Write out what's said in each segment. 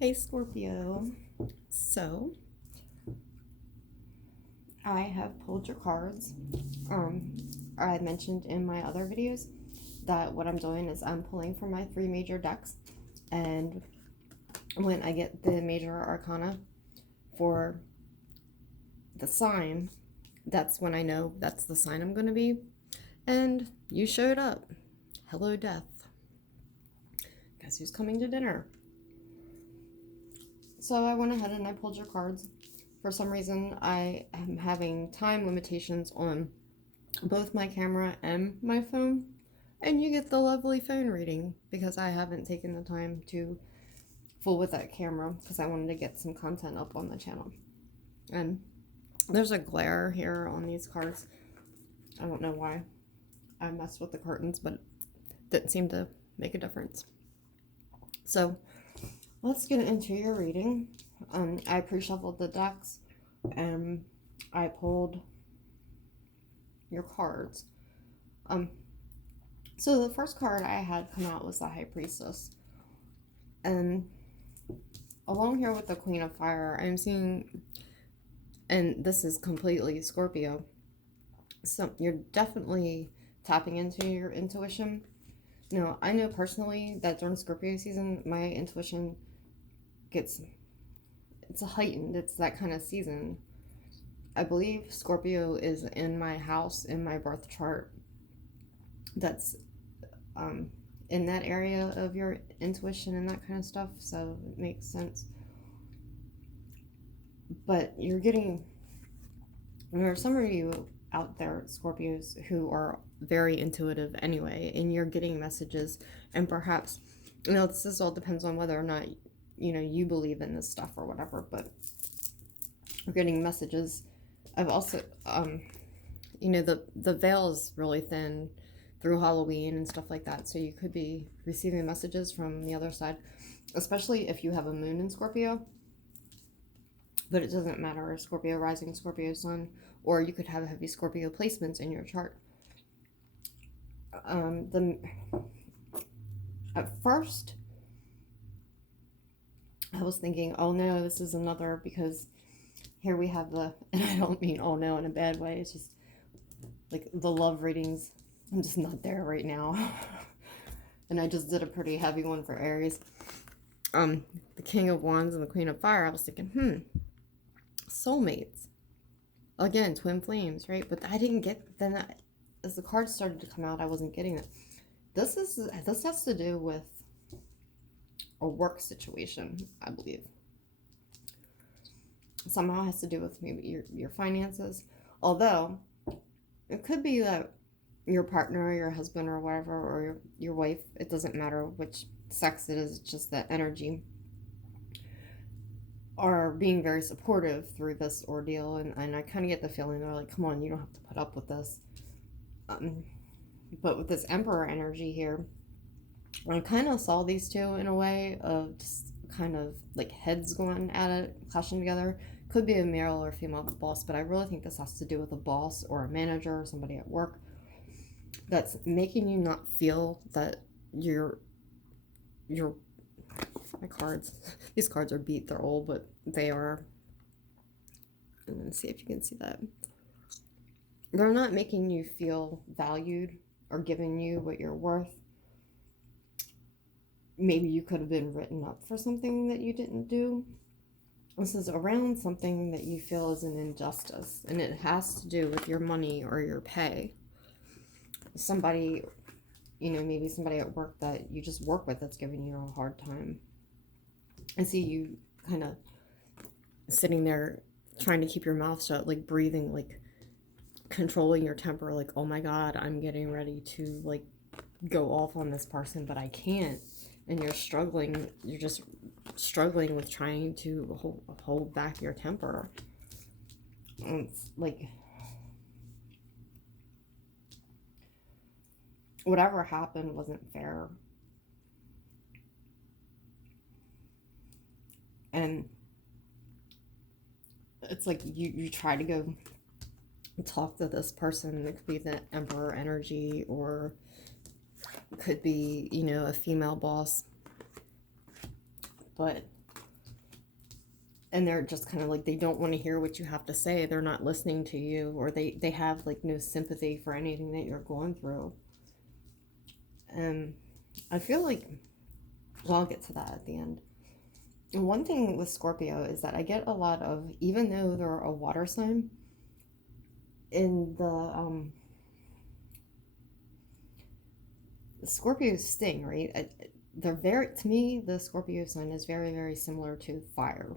Hey Scorpio. So, I have pulled your cards. Um, I had mentioned in my other videos that what I'm doing is I'm pulling from my three major decks, and when I get the major arcana for the sign, that's when I know that's the sign I'm going to be. And you showed up. Hello, Death. Guess who's coming to dinner? So I went ahead and I pulled your cards. For some reason, I am having time limitations on both my camera and my phone, and you get the lovely phone reading because I haven't taken the time to fool with that camera because I wanted to get some content up on the channel. And there's a glare here on these cards. I don't know why I messed with the curtains, but it didn't seem to make a difference. So let's get into your reading. I pre-shuffled the decks and I pulled your cards. Um, so the first card I had come out was the High Priestess. And along here with the Queen of Fire, I'm seeing, and this is completely Scorpio, so you're definitely tapping into your intuition. Now, I know personally that during Scorpio season, my intuition gets, it's a heightened, it's that kind of season. I believe Scorpio is in my house, in my birth chart, that's um, in that area of your intuition and that kind of stuff, so it makes sense. But you're getting, there are some of you out there, Scorpios, who are very intuitive anyway, and you're getting messages, and perhaps, this all depends on whether or not, you believe in this stuff or whatever, but you're getting messages. I've also, the veil is really thin through Halloween and stuff like that, so you could be receiving messages from the other side, especially if you have a moon in Scorpio. But it doesn't matter, Scorpio rising, Scorpio sun, or you could have heavy Scorpio placements in your chart. The At first, I was thinking, oh no, this is another, because here we have the, and I don't mean oh no in a bad way, it's just like the love readings, I'm just not there right now. And I just did a pretty heavy one for Aries. The King of Wands and the Queen of Fire, I was thinking, soulmates. Again, twin flames, right? But I didn't get, then as the cards started to come out, I wasn't getting it. This has to do with a work situation, I believe. Somehow has to do with maybe your finances. Although it could be that your partner or your husband or whatever, or your wife, it doesn't matter which sex it is, it's just that energy, are being very supportive through this ordeal. And I kind of get the feeling they're like, come on, you don't have to put up with this. But with this Emperor energy here, I kind of saw these two in a way of just kind of like heads going at it, clashing together. Could be a male or female boss, but I really think this has to do with a boss or a manager or somebody at work that's making you not feel that you're my cards. These cards are beat, they're old, but they are. And then see if you can see that. They're not making you feel valued or giving you what you're worth. Maybe you could have been written up for something that you didn't do. This is around something that you feel is an injustice, and it has to do with your money or your pay. Somebody, maybe somebody at work that you just work with that's giving you a hard time. I see you kind of sitting there trying to keep your mouth shut, like breathing, like controlling your temper, like, oh my god, I'm getting ready to like go off on this person, but I can't. And you're just struggling with trying to hold back your temper. And it's like, whatever happened wasn't fair. And it's like you try to go talk to this person. It could be the Emperor energy, or it could be, a female boss. But and they're just kind of like, they don't want to hear what you have to say. They're not listening to you, or they have like no sympathy for anything that you're going through. And I feel like, well, I'll get to that at the end. And one thing with Scorpio is that I get a lot of, even though they're a water sign, in the Scorpio sting, right? They're very, to me, the Scorpio sign is very, very similar to fire.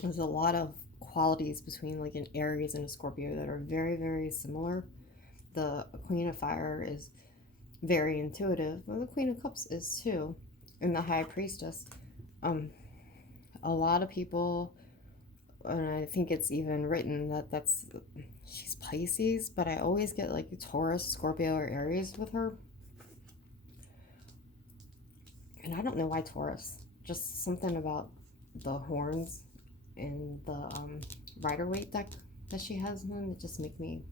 There's a lot of qualities between like an Aries and a Scorpio that are very, very similar. The Queen of Fire is very intuitive, but the Queen of Cups is too. And the High Priestess. Um, a lot of people, and I think it's even written that she's Pisces, but I always get like Taurus, Scorpio, or Aries with her. And I don't know why Taurus. Just something about the horns and the Rider Waite deck that she has in it just make me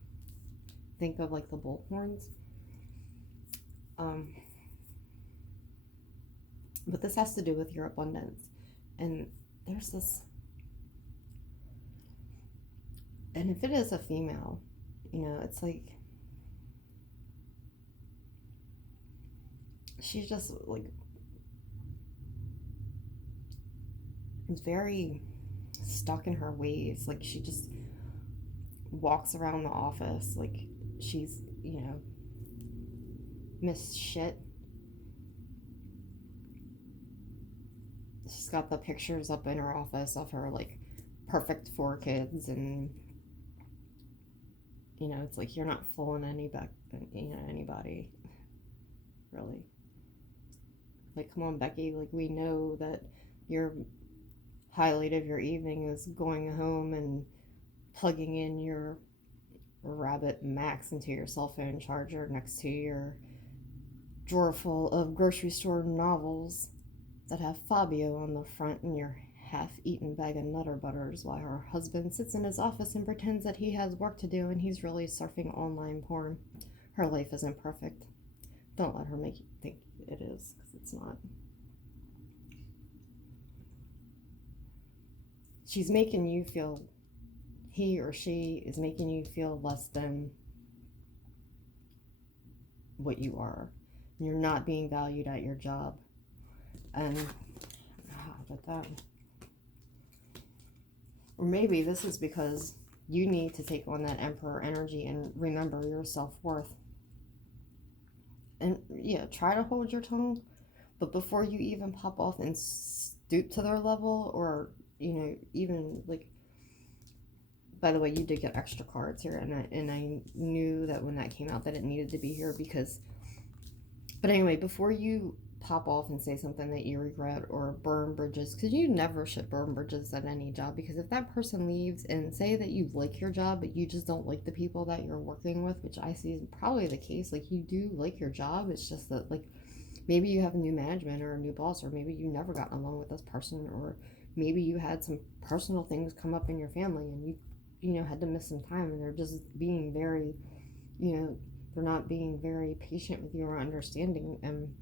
think of like the bull horns. But this has to do with your abundance. And there's this, and if it is a female, it's like she's just like, it's very stuck in her ways. Like she just walks around the office like she's, Miss Shit. She's got the pictures up in her office of her like perfect 4 kids, and it's like you're not fooling anybody, really. Like, come on, Becky. Like, we know that your highlight of your evening is going home and plugging in your Rabbit Max into your cell phone charger next to your drawer full of grocery store novels that have Fabio on the front and your half-eaten bag of Nutter Butters, while her husband sits in his office and pretends that he has work to do and he's really surfing online porn. Her life isn't perfect. Don't let her make you think it is, because it's not. She's making you feel, he or she is making you feel less than what you are. You're not being valued at your job. And but that, or maybe this is because you need to take on that Emperor energy and remember your self-worth. And yeah, try to hold your tongue, but before you even pop off and stoop to their level, or even like, by the way, you did get extra cards here, and I knew that when that came out that it needed to be here, because, but anyway, before you pop off and say something that you regret or burn bridges, because you never should burn bridges at any job, because if that person leaves, and say that you like your job but you just don't like the people that you're working with, which I see is probably the case, like you do like your job, it's just that like maybe you have a new management or a new boss, or maybe you never got along with this person, or maybe you had some personal things come up in your family and you had to miss some time, and they're just being very, they're not being very patient with you or understanding, and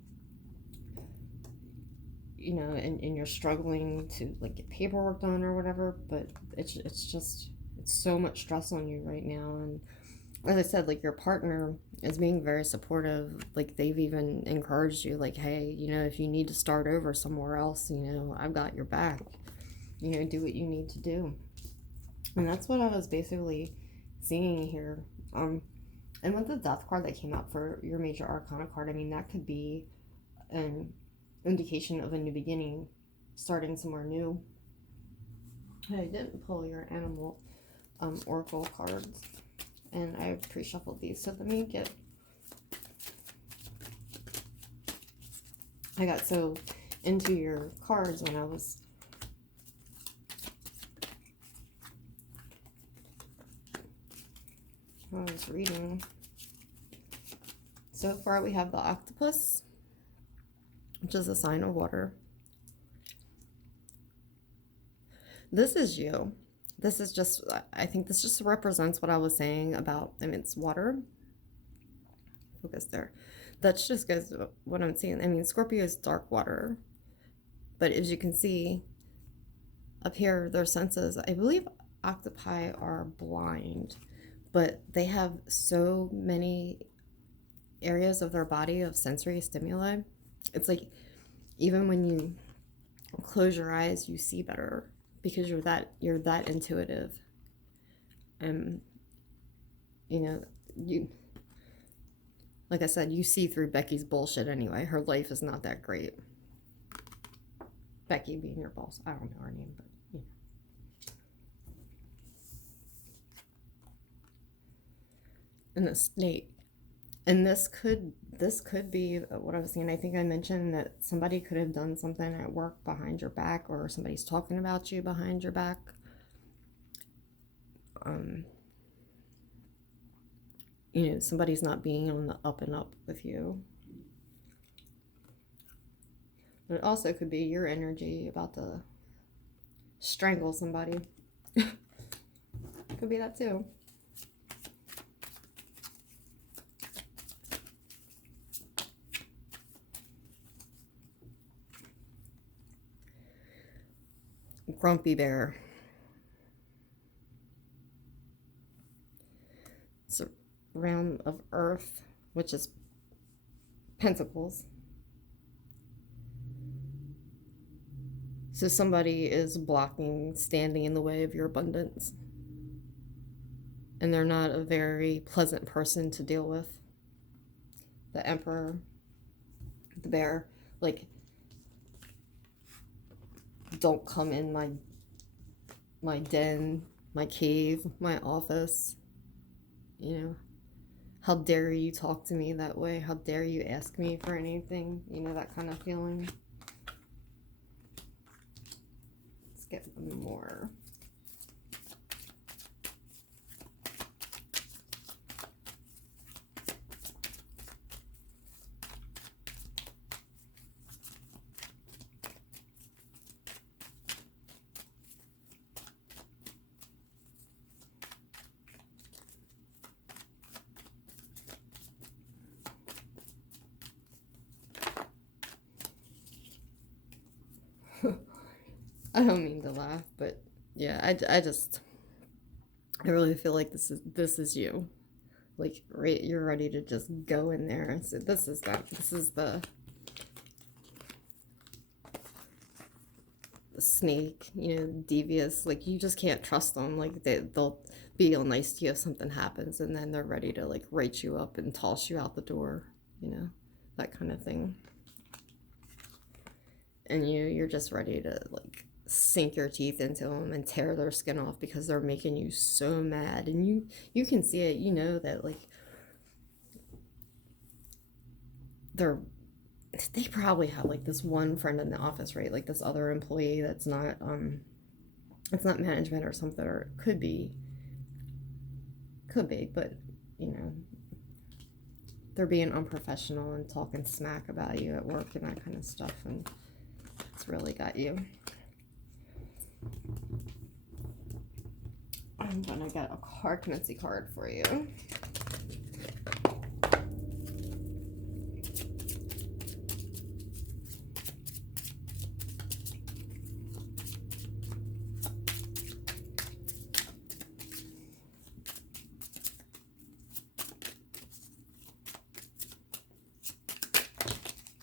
and you're struggling to like get paperwork done or whatever, but it's so much stress on you right now. And as I said, like your partner is being very supportive. Like they've even encouraged you, like, hey, if you need to start over somewhere else, I've got your back. Do what you need to do. And that's what I was basically seeing here. And with the Death card that came out for your Major Arcana card, I mean, that could be an indication of a new beginning, starting somewhere new. I didn't pull your animal oracle cards, and I pre-shuffled these, so let me get, I got so into your cards when I was reading. So far we have the octopus, which is a sign of water. This is you. This is just, I think this just represents what I was saying about, I mean, it's water. Focus there. That's just goes what I'm seeing. I mean, Scorpio is dark water, but as you can see, up here, their senses, I believe octopi are blind, but they have so many areas of their body of sensory stimuli. It's like even when you close your eyes, you see better because you're that intuitive. And you know, you like I said, you see through Becky's bullshit anyway. Her life is not that great. Becky being your boss. I don't know her name, but you know. And the snake. And this could be what I was saying. I think I mentioned that somebody could have done something at work behind your back, or somebody's talking about you behind your back. Um, somebody's not being on the up and up with you. But it also could be your energy about to strangle somebody. Could be that too. Grumpy bear. It's a realm of earth, which is pentacles. So somebody is blocking, standing in the way of your abundance. And they're not a very pleasant person to deal with. The Emperor, the bear, like, don't come in my den, my cave, my office. How dare you talk to me that way? How dare you ask me for anything? That kind of feeling. Let's get more. I don't mean to laugh, but yeah, I really feel like this is you. Like, you're ready to just go in there and say, this is the snake, devious. Like, you just can't trust them. Like, they'll be all nice to you if something happens, and then they're ready to, like, rate you up and toss you out the door, that kind of thing. And you're just ready to, like, sink your teeth into them and tear their skin off because they're making you so mad. And you can see it. That, like, they probably have, like, this one friend in the office, right? Like, this other employee that's not it's not management or something, or it could be, but they're being unprofessional and talking smack about you at work and that kind of stuff, and it's really got you. I'm gonna get a Cartmancy card for you.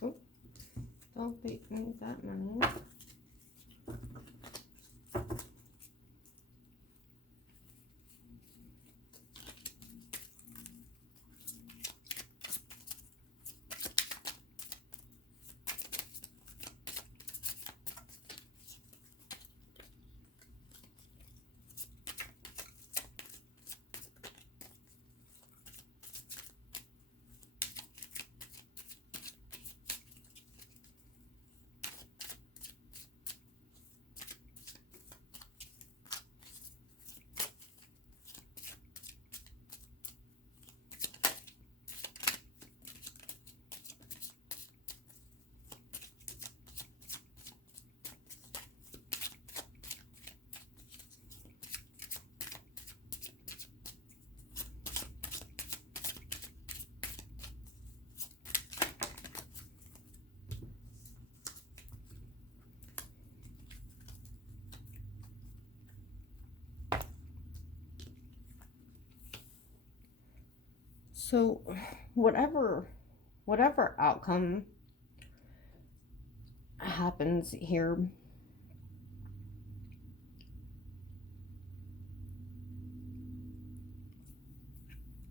Oh, don't beat me that many. So, whatever outcome happens here,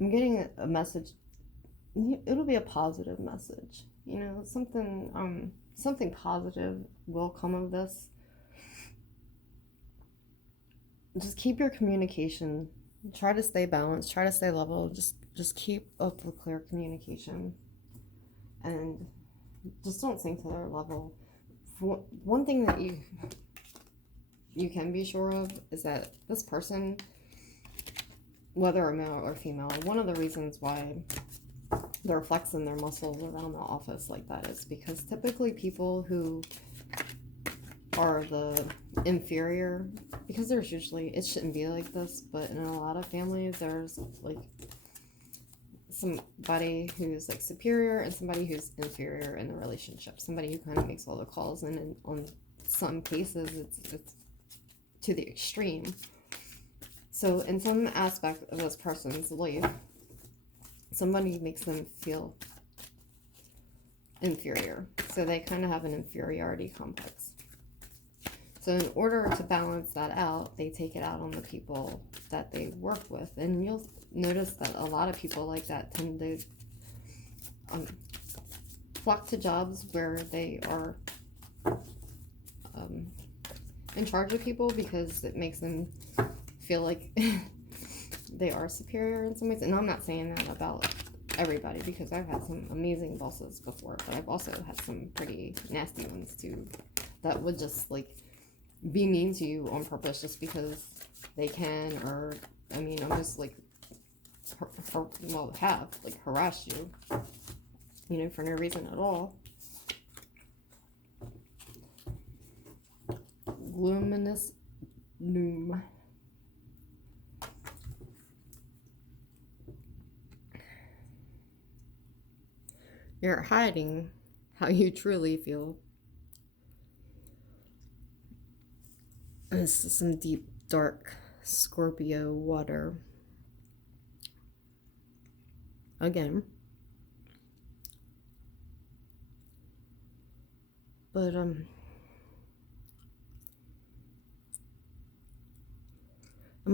I'm getting a message. It'll be a positive message. Something positive will come of this. Just keep your communication. Try to stay balanced. Try to stay level. Just keep up with clear communication, and just don't sink to their level. One thing that you can be sure of is that this person, whether a male or female, one of the reasons why they're flexing their muscles around the office like that is because typically people who are the inferior, because there's usually, it shouldn't be like this, but in a lot of families there's like somebody who's like superior and somebody who's inferior in the relationship, somebody who kind of makes all the calls, and on some cases it's to the extreme. So in some aspect of this person's life, somebody makes them feel inferior, so they kind of have an inferiority complex. So in order to balance that out, they take it out on the people that they work with. And you'll notice that a lot of people like that tend to flock to jobs where they are in charge of people, because it makes them feel like they are superior in some ways. And I'm not saying that about everybody, because I've had some amazing bosses before, but I've also had some pretty nasty ones too, that would just like be mean to you on purpose just because they can, or almost like have like harassed you, for no reason at all. Luminous loom. You're hiding how you truly feel. This is some deep, dark Scorpio water. Again. But, I'm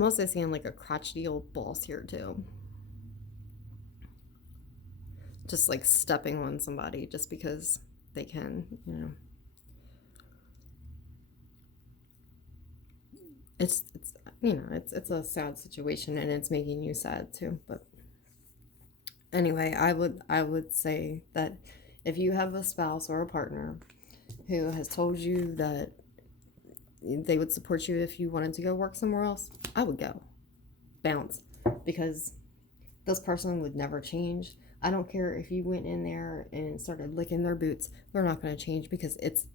also seeing like a crotchety old boss here too. Just like stepping on somebody just because they can. It's it's a sad situation, and it's making you sad too. But anyway, I would say that if you have a spouse or a partner who has told you that they would support you if you wanted to go work somewhere else, I would go. Bounce. Because this person would never change. I don't care if you went in there and started licking their boots, they're not going to change, because it's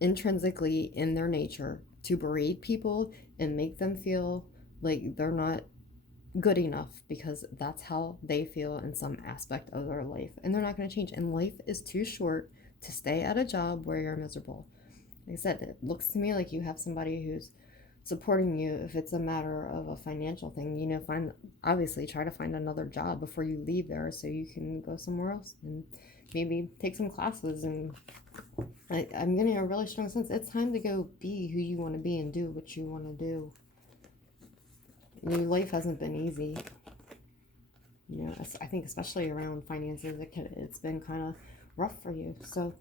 intrinsically in their nature to berate people and make them feel like they're not good enough, because that's how they feel in some aspect of their life, and they're not going to change. And life is too short to stay at a job where you're miserable. Like I said, it looks to me like you have somebody who's supporting you. If it's a matter of a financial thing, obviously try to find another job before you leave there, so you can go somewhere else and maybe take some classes. And I'm getting a really strong sense it's time to go be who you want to be and do what you want to do. Your life hasn't been easy. I think especially around finances, it's been kind of rough for you. So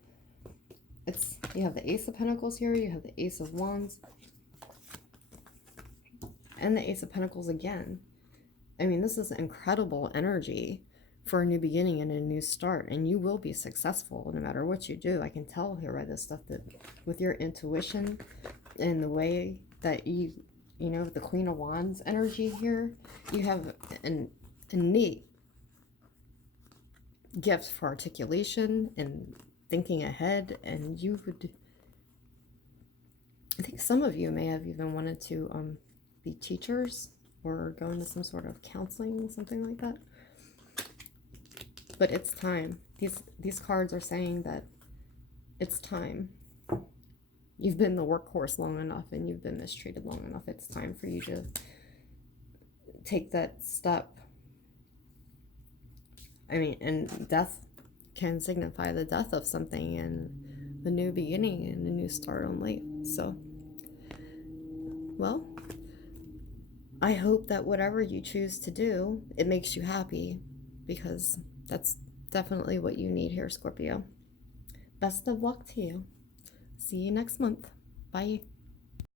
you have the Ace of Pentacles here, you have the Ace of Wands, and the Ace of Pentacles again. This is incredible energy for a new beginning and a new start, and you will be successful no matter what you do. I can tell here by this stuff that with your intuition and the way that the Queen of Wands energy here, you have an innate gift for articulation and thinking ahead, and I think some of you may have even wanted to be teachers or go into some sort of counseling, something like that. But it's time. These cards are saying that it's time. You've been the workhorse long enough, and you've been mistreated long enough. It's time for you to take that step I mean, and death can signify the death of something and the new beginning and a new start on life. So, well, I hope that whatever you choose to do, it makes you happy, because that's definitely what you need here, Scorpio. Best of luck to you. See you next month. Bye.